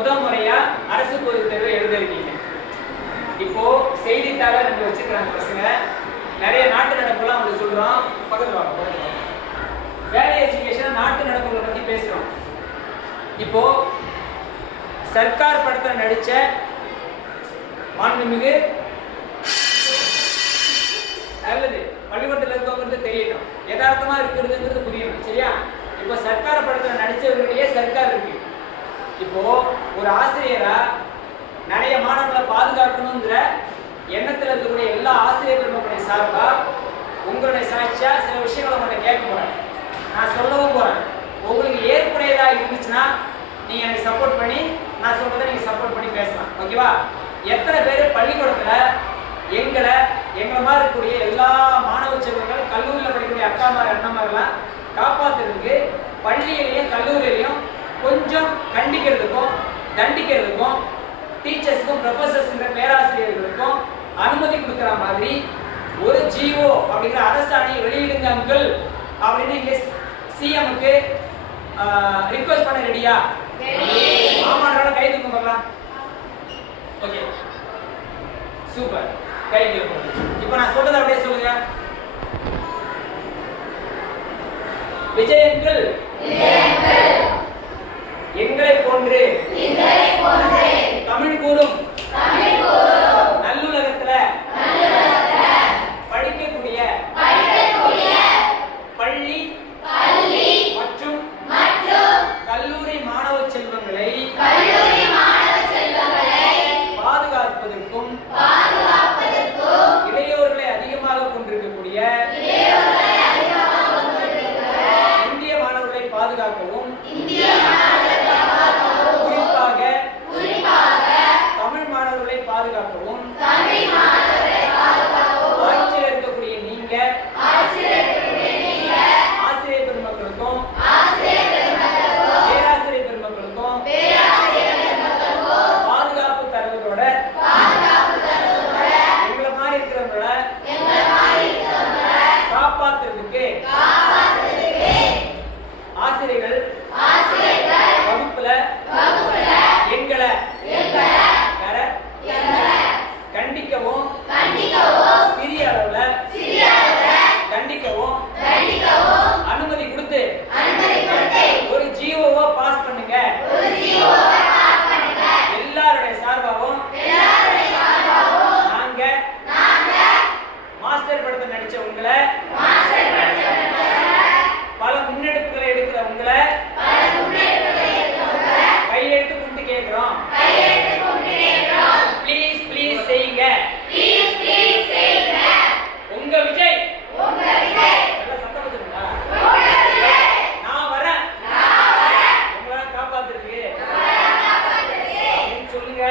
முதல் முறையா அரசு பொதுத் தேர்வு எழுதிருக்கீங்க. இப்போ செய்தித்தாள ரெண்டு வச்சிருக்காங்க பசங்க. நிறைய நாட்டு நடப்புலாம் அவங்க சொல்றோம். பக்கத்துல வாங்க. வேலை எஜுகேஷன் நாட்டு நடப்புகளை பத்தி பேசுறோம். இப்போ சர்க்கார் படத்துல நடிச்ச மாண்புமிகு நல்லது பள்ளிக்கூடத்தில் இருக்கவங்களுக்கு தெரியணும், யதார்த்தமா இருக்கிறதுங்கிறது புரியணும். சரியா? இப்போ சர்க்கார் படத்துல நடிச்சவர்களையே சர்க்கார் இருக்கு. இப்போ ஒரு ஆசிரியரா நிறைய மாணவர்களை பாதுகாக்கணுங்கிற எண்ணத்தில் இருக்கக்கூடிய எல்லா ஆசிரியர் பெருமக்களுடைய சார்பா உங்களுடைய சாட்சியா சில விஷயங்களை உங்கள்கிட்ட கேட்க போறேன். நான் சொல்லவும் போறேன். உங்களுக்கு ஏற்புடையதா இருந்துச்சுன்னா நீங்க எனக்கு சப்போர்ட் பண்ணி நான் சொல்றதை நீங்க சப்போர்ட் பண்ணி பேசலாம். ஓகேவா? எத்தனை பேர் பள்ளிக்கூடத்துல எங்களை மாதிரி இருக்கக்கூடிய எல்லா மாணவ செல்வங்கள் கல்லூரியில் படிக்கக்கூடிய அக்காமார் அண்ணாமாரெல்லாம் காப்பாற்றுறதுக்கு பள்ளியிலையும் கல்லூரியிலையும் கொஞ்சம் கண்டிக்கிறதுக்கும் தண்டிக்கிறதுக்கும் டீச்சர்ஸ்க்கும் ப்ரொஃபசர்ஸ்ங்கிற பேராசிரியர்களுக்கும் அனுமதி கொடுக்குற மாதிரி ஒரு ஜிஓ அப்படிங்கிற அரசாணையை வெளியிடுங்க அங்கிள் அப்படின்னு இங்கே சிஎம்க்கு ரிக்வெஸ்ட் பண்ண ரெடியா? ஆமாம், கை தூக்கம் பண்ணலாம். Okay, super. கை தூக்கம். இப்போ நான் சொல்றதை அப்படியே சொல்லுங்க. விஜய் அங்கிள் எங்களை போன்று தமிழ் கூறும் நல்லுலகத்துல படிக்கக்கூடிய பள்ளி மற்றும் கல்லூரி மாணவ செல்வங்களை பாதுகாப்பதற்கும் இளையோர்களை அதிகமாக கொண்டிருக்கக்கூடிய இந்திய மாணவர்களை பாதுகாக்கவும் தமிழ் மாணவர்களை பாதுகாக்கவும் ஆட்சியில் இருக்கக்கூடிய நீங்க ஆசிரியர் பெருமக்களுக்கும் பேராசிரியர் பெருமக்களுக்கும் பாதுகாப்பு தரவர்களோட எங்களை மாதிரி இருக்கிறவங்கள காப்பாற்றுறதுக்கு ஆசிரியர்கள் வகுப்புல எங்களை கண்டிக்கவும் சிறிய அளவுல கண்டிக்கவும் அனுமதி கொடுத்து ஒரு ஜிஓவா பாஸ் பண்ணுங்க. எல்லாருடைய சார்பாகவும் நாங்க மாஸ்டர் படத்தை நடிச்ச உங்களை, பல முன்னெடுப்புகளை எடுக்கிற உங்களை கையெழுத்து கொண்டு கேட்கிறோம். ப்ளீஸ் ப்ளீஸ் செய்யுங்க. உங்க விஜய் நல்லா சத்தம் வச்சிருக்கா? நான் வரேன் உங்களை காப்பாத்துறதுக்கு சொல்லுங்க.